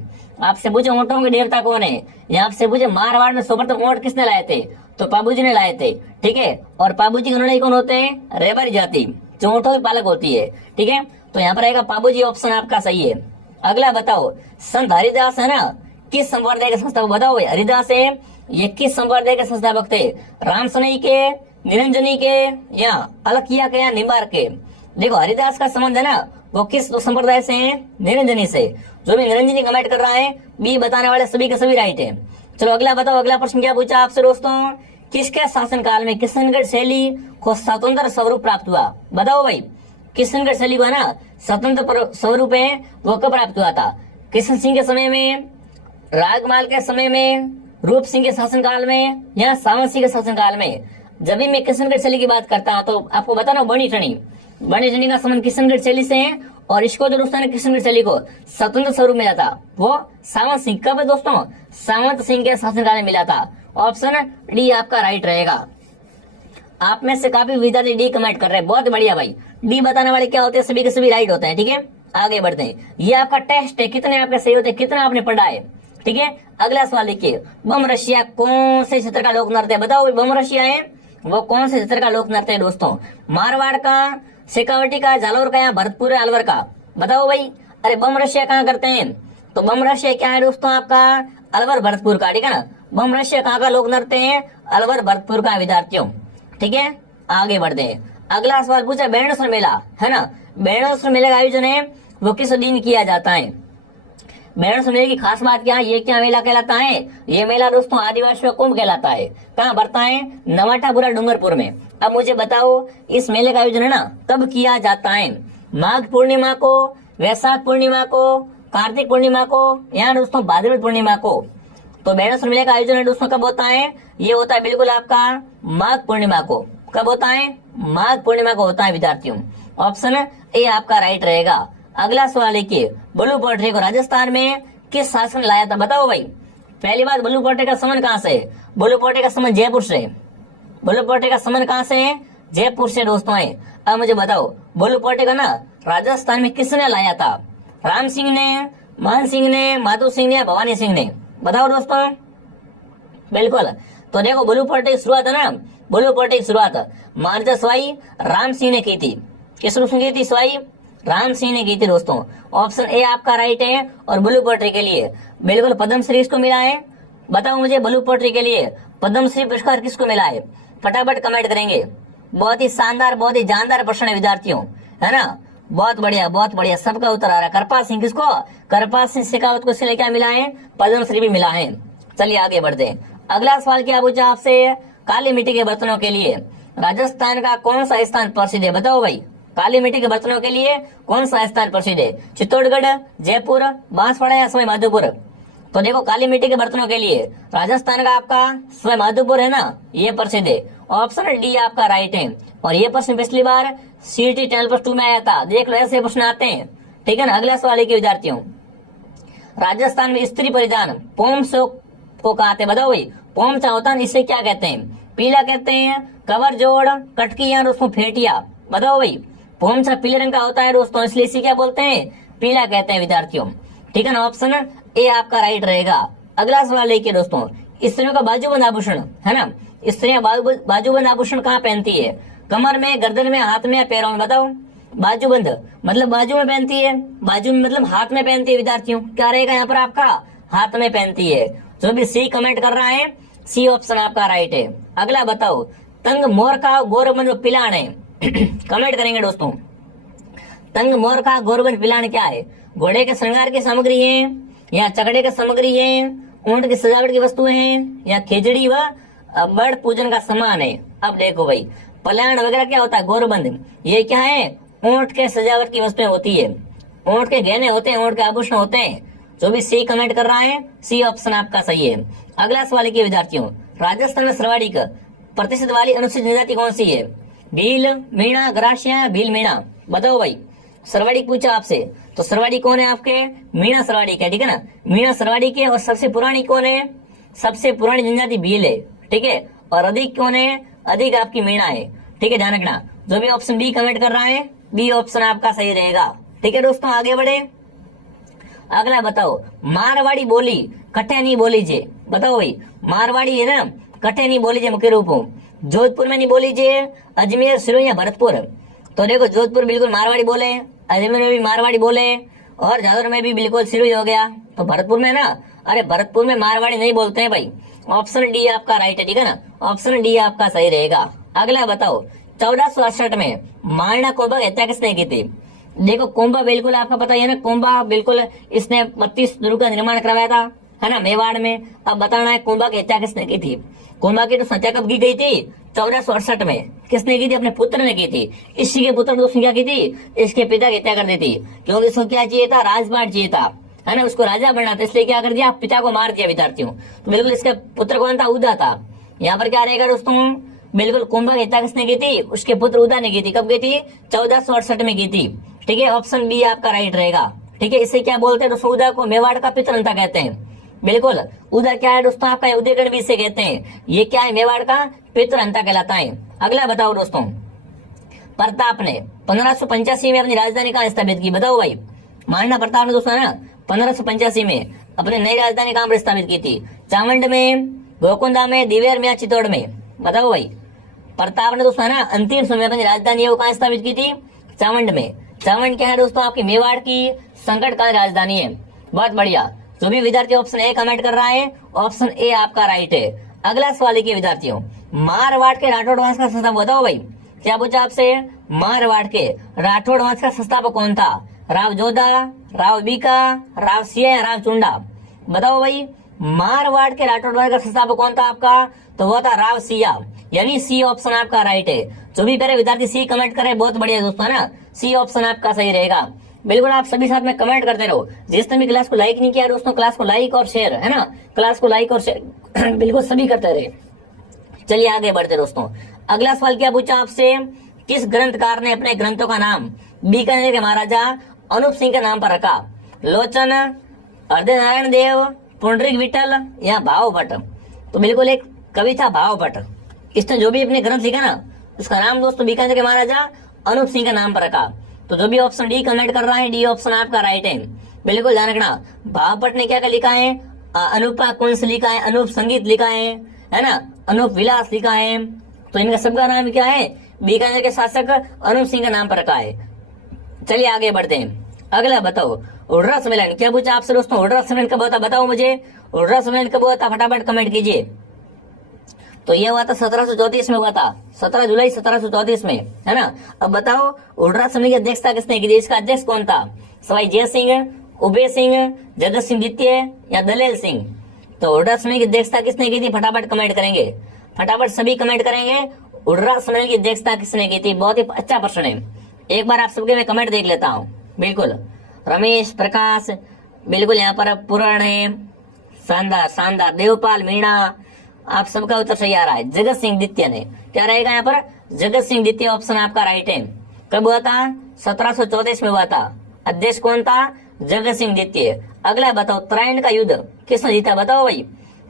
आपसे पूछे ऊंटों के देवता कौन है, या आपसे पूछे मारवाड़ में सर्वप्रथम ऊंट किसने लाए थे, तो पाबू जी ने लाए थे। ठीक है, और पाबू जी के अनुयायी कौन होते हैं, रेबरी जाति, जो ऊंटों की पालक होती है। ठीक है, तो यहाँ पर आएगा पाबू जी, ऑप्शन आपका सही है। अगला बताओ, संत हरिदास है ना, किस संप्रदाय के संस्थापक, बताओ भाई। हरिदास है, ये किस संप्रदाय के संस्थापक थे, राम सनई के, निरंजनी के, या अलखिया के, या निम्बार के। देखो हरिदास का संबंध है ना, वो किस संप्रदाय से है, निरंजनी से। जो भी निरंजनी कमेंट कर रहा है, बी बताने वाले सभी के सभी राइट है। चलो अगला बताओ, अगला प्रश्न क्या पूछा आपसे दोस्तों, किसके शासनकाल में किशनगढ़ शैली को स्वतंत्र स्वरूप प्राप्त हुआ, बताओ भाई। किशनगढ़ शैली को है ना स्वतंत्र स्वरूप है, वो कब प्राप्त हुआ था, किशन सिंह के समय में, रागमाल के समय में, रूप सिंह के शासनकाल में, या सावंत सिंह के शासनकाल में। जब भी मैं किशनगढ़ शैली की बात करता हूँ तो आपको बताना, बनी ठनी का संबंध किशनगढ़ शैली से है, और इसको जो दोस्तों ने किशनगढ़ शैली को स्वतंत्र स्वरूप मिला था, वो सावंत सिंह, कब है दोस्तों, सावंत सिंह के शासनकाल में मिला था। ऑप्शन डी आपका राइट रहेगा। आप में से काफी विद्यार्थी डी कमेंट कर रहे हैं, बहुत बढ़िया भाई। डी बताने वाले क्या होते हैं, सभी के सभी राइट होते हैं। ठीक है, आगे बढ़ते हैं। ये आपका टेस्ट है, कितने आपके सही होते हैं, कितना आपने पढ़ा है। ठीक है, अगला सवाल लिखिए, बम रशिया कौन से क्षेत्र का लोक नृत्य है, बताओ। बम रशिया है, वो कौन से क्षेत्र का लोक नृत्य है दोस्तों, मारवाड़ का, शेखावटी का, जालौर का, या भरतपुर अलवर का, बताओ भाई। अरे बम रशिया कहाँ करते हैं, तो बम रशिया क्या है दोस्तों आपका, अलवर भरतपुर का। ठीक है ना, बम रशिया कहाँ का लोक नृत्य है, अलवर भरतपुर का विद्यार्थियों। ठीक है, आगे बढ़ते हैं। अगला सवाल पूछा, बेणेश्वर मेला है ना, बेणेश्वर मेले का आयोजन है वो किस दिन किया जाता है। बेणेश्वर मेले की खास बात क्या है, ये क्या मेला कहलाता है, ये मेला दोस्तों आदिवासी कुंभ कहलाता है। कहाँ बढ़ता है, नवाटापुरा डूंगरपुर में। अब मुझे बताओ, इस मेले का आयोजन है ना कब किया जाता है, माघ पूर्णिमा को, वैशाख पूर्णिमा को, कार्तिक पूर्णिमा को, या दोस्तों भाद्रपद पूर्णिमा को। तो बेणेश्वर मेले का आयोजन है दोस्तों कब होता है, ये होता है बिल्कुल आपका माघ पूर्णिमा को। कब होता है, माघ पूर्णिमा को होता है विद्यार्थियों। ऑप्शन ए आपका राइट रहेगा। अगला सवाल लिखिए, ब्लू पोट्री को राजस्थान में किस शासन ने लाया था, बताओ भाई। पहली बात, ब्लू पोट्री का संबंध कहाँ से है, ब्लू पोट्री का संबंध जयपुर से। ब्लू पोट्री का संबंध कहाँ से है, जयपुर से दोस्तों है। अब मुझे बताओ, ब्लू पोट्री का ना राजस्थान में किसने लाया था, राम सिंह ने, मान सिंह ने, माधो सिंह ने, या भवानी सिंह ने, बताओ दोस्तों। बिल्कुल, तो देखो ब्लू पोट्री की शुरुआत है ना, ब्लू पोट्री की शुरुआत महाराजा सवाई राम सिंह ने की थी। किस रूप में की थी, सवाई राम सिंह ने की थी दोस्तों। ऑप्शन ए आपका राइट है। और ब्लू पोट्री के लिए बिल्कुल पद्मश्री किसको मिला है, बताओ मुझे। ब्लू पोट्री के लिए पद्मश्री पुरस्कार किसको मिला है, फटाफट कमेंट करेंगे। बहुत ही शानदार, बहुत ही जानदार प्रश्न है विद्यार्थियों, है ना, बहुत बढ़िया, बहुत बढ़िया, सबका उत्तर आ रहा है। करपाल सिंह किसको, करपाल सिंह शेखावत को इसलिए क्या मिला है, पद्मश्री भी मिला है। चलिए आगे बढ़ते हैं। अगला सवाल क्या पूछा आपसे, काली मिट्टी के बर्तनों के लिए राजस्थान का कौन सा स्थान प्रसिद्ध है, बताओ भाई। काली मिट्टी के बर्तनों के लिए कौन सा स्थान प्रसिद्ध है, चित्तौड़गढ़, जयपुर, बांसवाड़ा, या सवाई माधोपुर। तो देखो, काली मिट्टी के बर्तनों के लिए राजस्थान का आपका सवाई माधोपुर है ना, ये प्रसिद्ध है। ऑप्शन डी आपका राइट है। और ये प्रश्न पिछली बार सीटी 10+2 में आया था, देख लो ऐसे प्रश्न आते हैं। ठीक है ना, अगला सवाल के विद्यार्थियों, राजस्थान में स्त्री परिधान पोमचा को कहते हैं, बताओ भाई। पोमचा होता है, इसे क्या कहते हैं, पीला कहते हैं, कवर जोड़, कटकी, या दोस्तों फेटिया, बताओ भाई। पोमचा पीले रंग का होता है दोस्तों, इसलिए इसे क्या बोलते हैं, पीला कहते हैं विद्यार्थियों। ठीक है ना, ऑप्शन ए आपका राइट रहेगा। अगला सवाल देखिए दोस्तों, स्त्रियों का बाजूबंद आभूषण है ना, स्त्रियां बाजूबंद आभूषण कहाँ पहनती है, कमर में, गर्दन में, हाथ में, या पैरों में, बताओ। बाजूबंद मतलब बाजू में पहनती है, बाजू में मतलब हाथ में पहनती है विद्यार्थियों। क्या रहेगा यहाँ पर आपका, हाथ में पहनती है। जो भी सी कमेंट कर रहा है, सी ऑप्शन आपका राइट है। अगला बताओ, तंग मोर का गौरबंद पिलान है कमेंट करेंगे दोस्तों। तंग मोर का गौरबंद पिलान क्या है, घोड़े के श्रृंगार की सामग्री है, यहाँ चकड़े का सामग्री है, ऊंट की सजावट की वस्तुएं हैं, या खिचड़ी व बड़ पूजन का सामान है। अब देखो भाई, पलायन वगैरह क्या होता है, गोरबंद, ये क्या है, ऊंट के सजावट की वस्तुएं होती है, ऊंट के गहने होते हैं, ऊंट के आभूषण होते हैं। जो भी सी कमेंट कर रहा है, सी ऑप्शन आपका सही है। अगला सवाल के विद्यार्थियों, राजस्थान में सर्वाधिक प्रतिशत वाली अनुसूचित जनजाति कौन सी है? भील, मीणा, ग्रासिया, भील, मीणा, बताओ भाई। सर्वाधिक पूछा आपसे, तो सर्वाधिक कौन है आपके? मीणा सर्वाधिक है, ठीक है ना, मीणा सर्वाधिक है। और सबसे पुरानी कौन है? सबसे पुरानी जनजाति भील है, ठीक है। और अधिक कौन है? अधिक आपकी मीणा है, ठीक है, ध्यान रखना। जो भी ऑप्शन बी कमेंट कर रहा है, बी ऑप्शन आपका सही रहेगा, ठीक है दोस्तों। आगे बढ़े, अगला बताओ, मारवाड़ी बोली कट्ठे नहीं बोली जे, बताओ भाई। मारवाड़ी है ना, कट्ठे नहीं बोली जे मुख्य रूप हो, जोधपुर में नहीं बोली जे, अजमेर, सिरोही या भरतपुर। तो देखो, जोधपुर बिल्कुल मारवाड़ी बोले, अजमेर में भी मारवाड़ी बोले, और झालावाड़ में भी बिल्कुल सिरोही हो गया। तो भरतपुर में ना, अरे भरतपुर में मारवाड़ी नहीं बोलते हैं भाई। ऑप्शन डी आपका राइट है, ठीक है ना, ऑप्शन डी आपका सही रहेगा। अगला बताओ, 1468 में मारना कोंबा की हत्या किसने की थी? देखो, कोंबा बिल्कुल आपका पता है ना, कोंबा बिल्कुल इसने 32 दुर्ग का निर्माण करवाया था, है ना, मेवाड़ में। अब बताना है कोंबा की हत्या किसने की थी। कोंबा की तो हत्या कब की गई थी? 1468 में। किसने की थी? अपने पुत्र ने की थी। इसी के पुत्र ने उसने क्या की थी? इसके पिता की हत्या कर दी थी, क्योंकि इसको क्या चाहिए था? राजपाट चाहिए था, है ना, उसको राजा बनना था, इसलिए क्या कर दिया? पिता को मार दिया विद्यार्थियों। तो बिल्कुल इसका पुत्र कौन था? उदा था। यहाँ पर क्या रहेगा दोस्तों? बिल्कुल कोंबा की हत्या किसने की थी? उसके पुत्र उदा ने की थी। कब की थी? 1468 में की थी, ठीक है। ऑप्शन बी आपका राइट रहेगा, ठीक है। इसे क्या बोलते हैं दोस्तों? उदा को मेवाड़ का पितरंता कहते हैं, बिल्कुल। उदा क्या है दोस्तों आपका? उदयगढ़ भी इसे कहते हैं। ये क्या है? मेवाड़ का पितरंता कहलाता है। अगला बताओ दोस्तों, प्रताप ने 1585 में अपनी राजधानी कहाँ स्थापित की? बताओ भाई। महाराणा प्रताप ने दोस्तों ना 1585 में अपनी नई राजधानी कहाँ पर स्थापित की थी? चावंड में, गोकुंदा में, दिवेर में या चित्तौड़ में? बताओ भाई। प्रताप ने दोस्तों ना अंतिम समय अपनी राजधानी वो कहाँ स्थापित की थी? चावंड में। चावंड क्या है दोस्तों? आपकी मेवाड़ की संकटकालीन राजधानी है। बहुत बढ़िया। जो भी विद्यार्थी ऑप्शन ए कमेंट कर रहा है, ऑप्शन ए आपका राइट है। अगला सवाल देखिए विद्यार्थियों, मारवाड़ के राठौड़ वंश का संस्थापक बताओ भाई। क्या पूछा आपसे? मारवाड़ के राठौड़ वंश का संस्थापक कौन था? राव जोधा, राव बीका, राव सिया या राव चुंडा? बताओ भाई। मारवाड़ के राठौड़ वंश का संस्थापक कौन था आपका? तो वो था राव सिया, यानी सी ऑप्शन आपका राइट है। जो भी करे विद्यार्थी सी कमेंट करे, बहुत बढ़िया दोस्तों, है ना, सी ऑप्शन आपका सही रहेगा। बिल्कुल आप सभी साथ में कमेंट करते रहो। जिसने भी क्लास को लाइक नहीं किया दोस्तों, क्लास को लाइक और शेयर, है ना, क्लास को लाइक और शेयर बिल्कुल सभी करते रहे। चलिए आगे बढ़ते दोस्तों। अगला सवाल क्या पूछा आपसे? किस ग्रंथकार ने अपने ग्रंथों का नाम बीकानेर के महाराजा अनूप सिंह के नाम पर रखा? लोचन, हृदय देव, पुंडरीक विठल या भाव भट्ट? तो बिल्कुल एक कवि था भाव भट्ट। इसने जो भी अपने ग्रंथ लिखा ना, उसका नाम दोस्तों बीकानेर के महाराजा अनूप सिंह के नाम पर रखा। तो जो भी ऑप्शन डी कमेंट कर रहा है, डी ऑप्शन आपका राइट है। बिल्कुल ध्यान रखना। भाव भट्ट ने क्या क्या लिखा है? अनूपा कुंस लिखा है, अनूप संगीत लिखा है ना, अनूप विलास लिखा है। तो इनका सबका नाम क्या है? बीकानेर के शासक अनूप सिंह का नाम पर रखा है। चलिए आगे बढ़ते हैं। अगला बताओ, उड्रा सम्मेलन क्या पूछा आपसे दोस्तों? उड्रा सम्मेलन कब होता? बताओ मुझे। उड्रा सम्मेलन कब हुआ था? फटाफट कमेंट कीजिए। तो ये हुआ था 1734 में हुआ था, 17 जुलाई 1734 में, है ना। अब बताओ, उड्रा सम्मेलन की अध्यक्षता किसने की थी? इसका अध्यक्ष कौन था? सवाई जय सिंह, उबे सिंह, जगत सिंह द्वितीय या दलेल सिंह? तो उड्रा सम्मेलन की अध्यक्षता किसने की थी? फटाफट कमेंट करेंगे, फटाफट सभी कमेंट करेंगे। उड्रा सम्मेलन की अध्यक्षता किसने की थी? बहुत ही अच्छा प्रश्न है। एक बार आप सबके मैं कमेंट देख लेता हूँ। बिल्कुल रमेश, प्रकाश, बिल्कुल यहाँ पर पूर्ण है, शानदार शानदार, देवपाल, मीणा, आप सबका उत्तर सही आ रहा है। जगत सिंह द्वितीय ने। क्या रहेगा यहाँ पर? जगत सिंह द्वितीय ऑप्शन आपका राइट है। कब हुआ था? 1734 में हुआ था। अध्यक्ष कौन था? जगत सिंह द्वितीय। अगला बताओ, तराइन का युद्ध किसने जीता? बताओ भाई।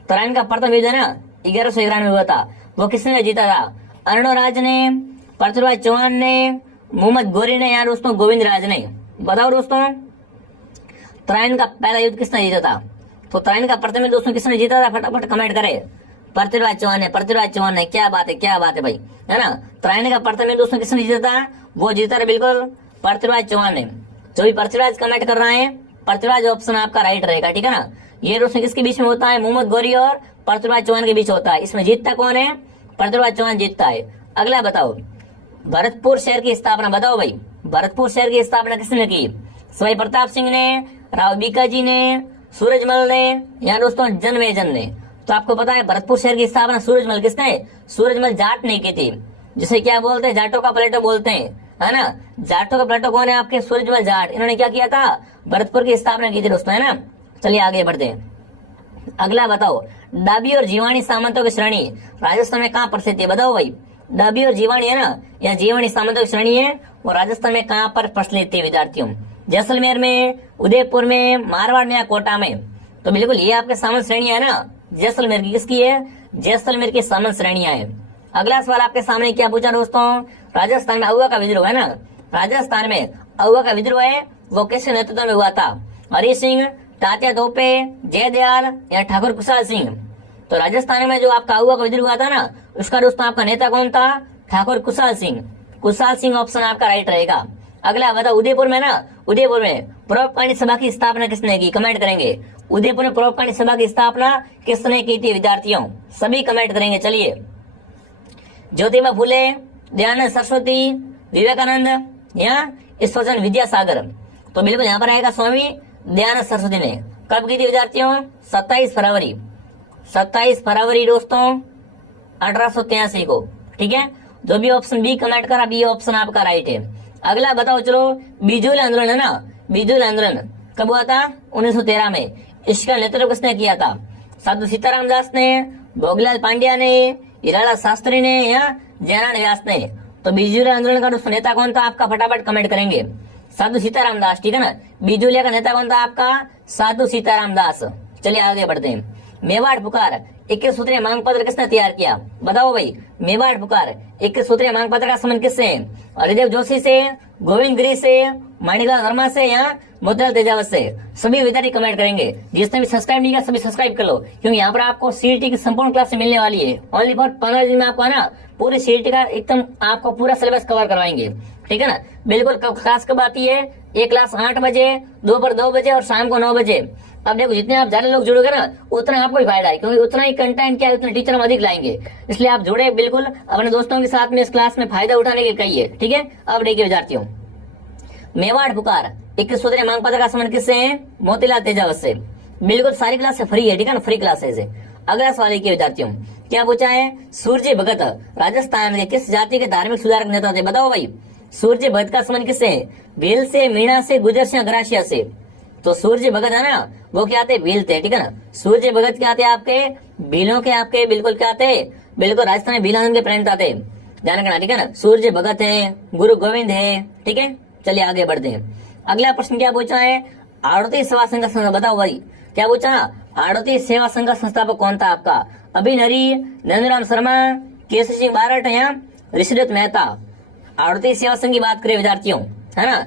तराइन का प्रथम युद्ध है ना, 1191 में हुआ था। वो किसने जीता था? अर्णोराज ने, पृथ्वीराज चौहान ने, मोहम्मद गोरी ने या दोस्तों गोविंद राज ने? बताओ दोस्तों, तराइन का पहला युद्ध किसने जीता था? तो तराइन का प्रथम युद्ध दोस्तों किसने जीता था? फटाफट कमेंट करे। पृथ्वीराज चौहान ने, पृथ्वीराज चौहान ने। क्या बात है, क्या बात है भाई, है ना। तराइन का प्रथम युद्ध दोस्तों किसने जीता था? वो जीता था बिल्कुल पृथ्वीराज चौहान ने। जो भी पृथ्वीराज कमेंट कर रहे हैं, पृथ्वीराज ऑप्शन आपका राइट रहेगा, ठीक है ना। ये दोस्तों किसके बीच में होता है? मोहम्मद गौरी और पृथ्वीराज चौहान के बीच होता है। इसमें जीतता कौन है? पृथ्वीराज चौहान जीतता है। अगला बताओ, भरतपुर शहर की स्थापना बताओ भाई। भरतपुर शहर की स्थापना किसने की? सवाई प्रताप सिंह ने, राव बीकाजी ने, सूरजमल ने या दोस्तों जन्मेजय ने। तो आपको पता है भरतपुर शहर की स्थापना सूरजमल किसने, सूरजमल जाट ने की थी, जिसे क्या बोलते हैं, जाटों का प्लेटो बोलते हैं, है ना। जाटों का प्लेटो कौन है, आपके सूरजमल जाट। इन्होंने क्या किया था, भरतपुर की स्थापना की थी दोस्तों, है ना। चलिए आगे बढ़ते हैं। अगला बताओ, डाबी और जीवाणी सामंतों की श्रेणी राजस्थान में कहाँ प्रसिद्ध है, बताओ भाई। डाबी और जीवाणी है ना, या जीवाणी सामंतों की श्रेणी है, वो राजस्थान में कहाँ पर प्रचलित थी विद्यार्थियों, जैसलमेर में, उदयपुर में, मारवाड़ में या कोटा में। तो बिल्कुल ये आपके सामंत श्रेणियां है ना, जैसलमेर की किसकी है, जैसलमेर की सामंत श्रेणियां है। अगला सवाल आपके सामने क्या पूछा दोस्तों, राजस्थान में अहुआ का विद्रोह है ना, राजस्थान में अहुआ का विद्रोह है, वो किसके नेतृत्व में हुआ था, हरि सिंह, तात्या तोपे, जयदयाल या ठाकुर कुशाल सिंह। तो राजस्थान में जो आपका अहुआ का विद्रोह हुआ था ना, उसका दोस्तों आपका नेता कौन था, ठाकुर कुशाल सिंह। कुशाल सिंह ऑप्शन आपका राइट रहेगा। अगला बताओ, उदयपुर में ना, उदयपुर में परोपकारी सभा की स्थापना किसने की, कमेंट करेंगे। उदयपुर में परोपकारी सभा की स्थापना किसने की थी विद्यार्थियों, सभी कमेंट करेंगे। चलिए, ज्योतिबा फुले, दयानंद सरस्वती, विवेकानंद या ईश्वरचंद विद्यासागर। तो बिल्कुल यहाँ पर आएगा स्वामी दयानंद सरस्वती ने। कब की थी विद्यार्थियों, 27 फरवरी, 27 फरवरी दोस्तों 1883 को। ठीक है, जो भी ऑप्शन बी कमेंट करा, बी ऑप्शन आपका राइट है। अगला बताओ, चलो बिजुली आंदोलन है ना, बिजुली आंदोलन कब हुआ था, 1913 में। इसका नेतृत्व किसने किया था, साधु सीताराम दास ने, भोगलाल पांड्या ने, हीरालाल शास्त्री ने या जयनारायण व्यास ने। तो बिजुली आंदोलन का दोस्तों नेता कौन था आपका, फटाफट कमेंट करेंगे। साधु सीताराम दास, ठीक है ना। बिजुलिया का नेता कौन था आपका, साधु सीताराम दास। चलिए आगे बढ़ते हैं। मेवाड़ पुकार 21 सूत्रीय मांग पत्र किसने तैयार किया, बताओ भाई। मेवाड़ पुकार 21 सूत्रीय मांग पत्र का संबंध किससे है, हरिदेव जोशी से, गोविंद गिरी से, माणिकलाल वर्मा से या मोतीलाल तेजावत से। सभी विद्यार्थी कमेंट करेंगे। जिसने भी सब्सक्राइब नहीं किया सभी सब्सक्राइब कर लो, क्योंकि यहाँ पर आपको सीईटी की संपूर्ण क्लास मिलने वाली है। ओनली फॉर 15 दिन में आपको है ना पूरी सीईटी का एकदम आपको पूरा सिलेबस कवर करवाएंगे, ठीक है ना। बिल्कुल क्लास कब आती है, एक क्लास 8 बजे, दोपहर 2 बजे और शाम को 9 बजे। अब देखो जितने आप ज्यादा लोग जुड़ोगे ना उतना आपको ही फायदा है, क्योंकि उतना ही कंटेंट क्या है उतने टीचर हम अधिक लाएंगे। इसलिए आप जुड़े बिल्कुल अपने दोस्तों के साथ में इस क्लास में फायदा उठाने के कहिए, ठीक है। अब देखिए विद्यार्थियों, मेवाड़ पुकार 21 सूत्रीय मांग पत्र का संबंध किससे है, मोतीलाल तेजावत से। बिल्कुल सारी क्लास से फ्री है, ठीक है ना, फ्री क्लासेज है। अगला सवाल है विद्यार्थियों, क्या पूछा है, सूर्य भगत राजस्थान के किस जाति के धार्मिक सुधारक नेता थे, बताओ भाई। सूर्य भगत का संबंध किससे है, भील से, मीणा से, गुजर से, ग्रासिया से। तो सूर्य भगत है ना वो क्या थे, भील थे, ठीक है ना। सूर्य भगत क्या थे आपके, भीलों के आपके बिल्कुल क्या थे, बिल्कुल राजस्थान में भीलानंद के प्रणेता थे, ध्यान रखना, ठीक है ना। सूर्य भगत है, गुरु गोविंद है, ठीक है। चलिए आगे बढ़ते हैं। अगला प्रश्न क्या पूछा है, आड़ती सेवा संघ का बताओ भाई, क्या पूछा, आड़ती सेवा संघ का संस्थापक कौन था आपका, अभिनरी, नंदराम शर्मा, केसरी सिंह बारट या ऋषिदत्त मेहता। आड़ती सेवा संघ की बात करें विद्यार्थियों, है ना,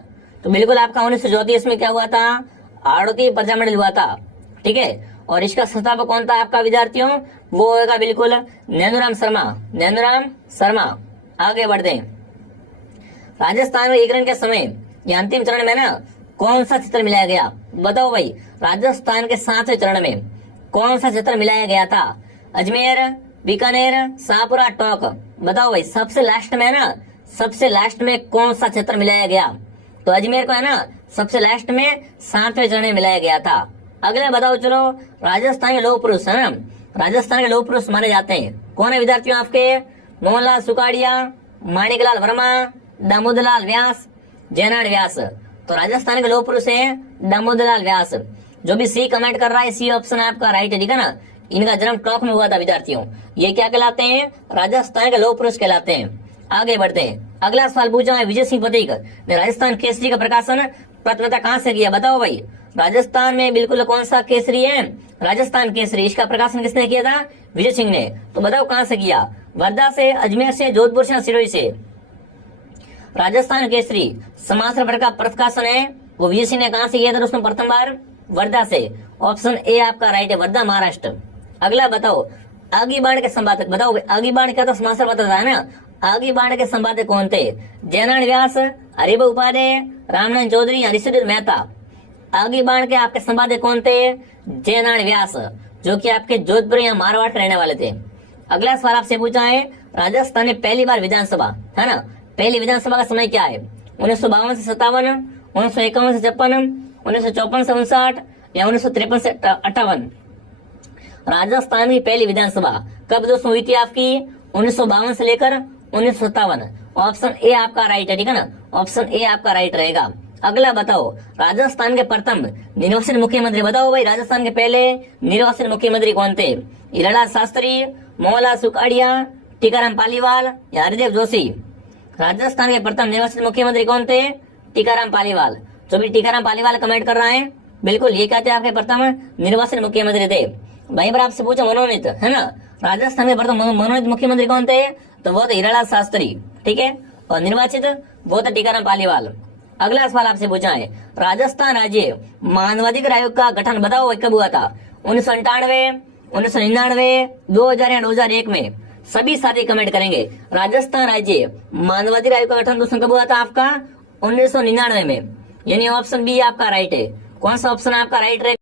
तो बिल्कुल आपका 1934 में क्या हुआ था, आड़ती प्रजामंडल हुआ था, ठीक है। और इसका संस्थापक कौन था आपका विद्यार्थियों, वो होगा बिल्कुल नंदराम शर्मा, नंदराम शर्मा। आगे बढ़ते हैं। राजस्थान में एकीकरण के समय या अंतिम चरण में ना कौन सा क्षेत्र मिलाया गया, बताओ भाई। राजस्थान के 7वें चरण में कौन सा क्षेत्र मिलाया गया था, अजमेर, बीकानेर, शाहपुरा, टोंक। बताओ भाई, सबसे लास्ट में है ना, सबसे लास्ट में कौन सा क्षेत्र मिलाया गया, तो अजमेर को है ना सबसे लास्ट में 7वें चरण में मिलाया गया था। अगला बताओ चलो, राजस्थान के लौह पुरुष है ना, राजस्थान के लौह पुरुष माने जाते हैं, कौन है विद्यार्थियों आपके, मोहनलाल सुकाड़िया, माणिकलाल वर्मा, दामोदरलाल व्यास, जयनारायण व्यास। तो राजस्थान के लौह पुरुष है दामोदरलाल व्यास। जो भी सी कमेंट कर रहा है सी ऑप्शन आपका राइट है, ठीक है ना। इनका जन्म टोंक में हुआ था विद्यार्थियों। ये क्या कहलाते हैं, राजस्थान के लौह पुरुष कहलाते हैं। आगे बढ़ते हैं। अगला सवाल पूछा है, विजय सिंह पथिक ने राजस्थान केसरी का प्रकाशन प्रथमतः कहां से किया, बताओ भाई। राजस्थान में बिल्कुल कौन सा केसरी है, राजस्थान केसरी, इसका प्रकाशन किसने किया था, विजय सिंह ने। तो बताओ कहां से किया, वर्धा से, अजमेर से, जोधपुर से, सिरोही से। राजस्थान केसरी समाचार का प्रकाशन है वो विजय सिंह ने कहां से किया था दोस्तों, प्रथम बार वर्धा से। ऑप्शन ए आपका राइट है, वर्धा महाराष्ट्र। अगला बताओ, आगी बाण के संपादक, बताओ आगी बाण क्या था, समाचार पत्र था ना। आगी बाण के संपादक कौन थे, जयनारायण व्यास, हरिभाऊ उपाध्याय, रामनारायण चौधरी या ऋषिदत्त मेहता। आगी बाण के आपके संपादक कौन थे, जयनारायण व्यास, जो कि आपके जोधपुर या मारवाड़ के रहने वाले थे। अगला सवाल आपसे पूछा है, राजस्थान में पहली बार विधानसभा है ना, पहली विधानसभा का समय क्या है, 1952 से 57, 1951 से 56, 1954 से 59 या 1953 से 58? राजस्थान की पहली विधानसभा कब दोस्तों हुई थी आपकी? 1952 से लेकर 1957। ऑप्शन ए आपका राइट है, ठीक है ना, ऑप्शन ए आपका राइट रहेगा। अगला बताओ, राजस्थान के प्रथम निर्वाचित मुख्यमंत्री बताओ भाई, राजस्थान के पहले निर्वाचित मुख्यमंत्री कौन थे? हिरालाल शास्त्री, मोहनलाल सुखाड़िया, टीकाराम पालीवाल या हरिदेव जोशी? राजस्थान के प्रथम निर्वाचित मुख्यमंत्री कौन थे? टीकाराम पालीवाल। जो भी टीकाराम पालीवाल कमेंट कर रहा है, बिल्कुल ये क्या थे आपके प्रथम निर्वाचित मुख्यमंत्री थे। वहीं पर आपसे पूछा मनोनीत, है ना, राजस्थान के प्रथम मनोनीत मुख्यमंत्री कौन थे? तो वो थे हिरालाल शास्त्री, ठीक है, और निर्वाचित वो थे टीकाराम पालीवाल। अगला सवाल आपसे पूछा है, राजस्थान राज्य मानवाधिकार आयोग का गठन बताओ कब हुआ था? 1998, 1999, 2000 या 2001 में? सभी साथी कमेंट करेंगे। राजस्थान राज्य मानवाधिकार आयोग का गठन दोस्तों कब हुआ था आपका? 1999 में, यानी ऑप्शन बी आपका राइट है। कौन सा ऑप्शन आपका राइट रहेगा?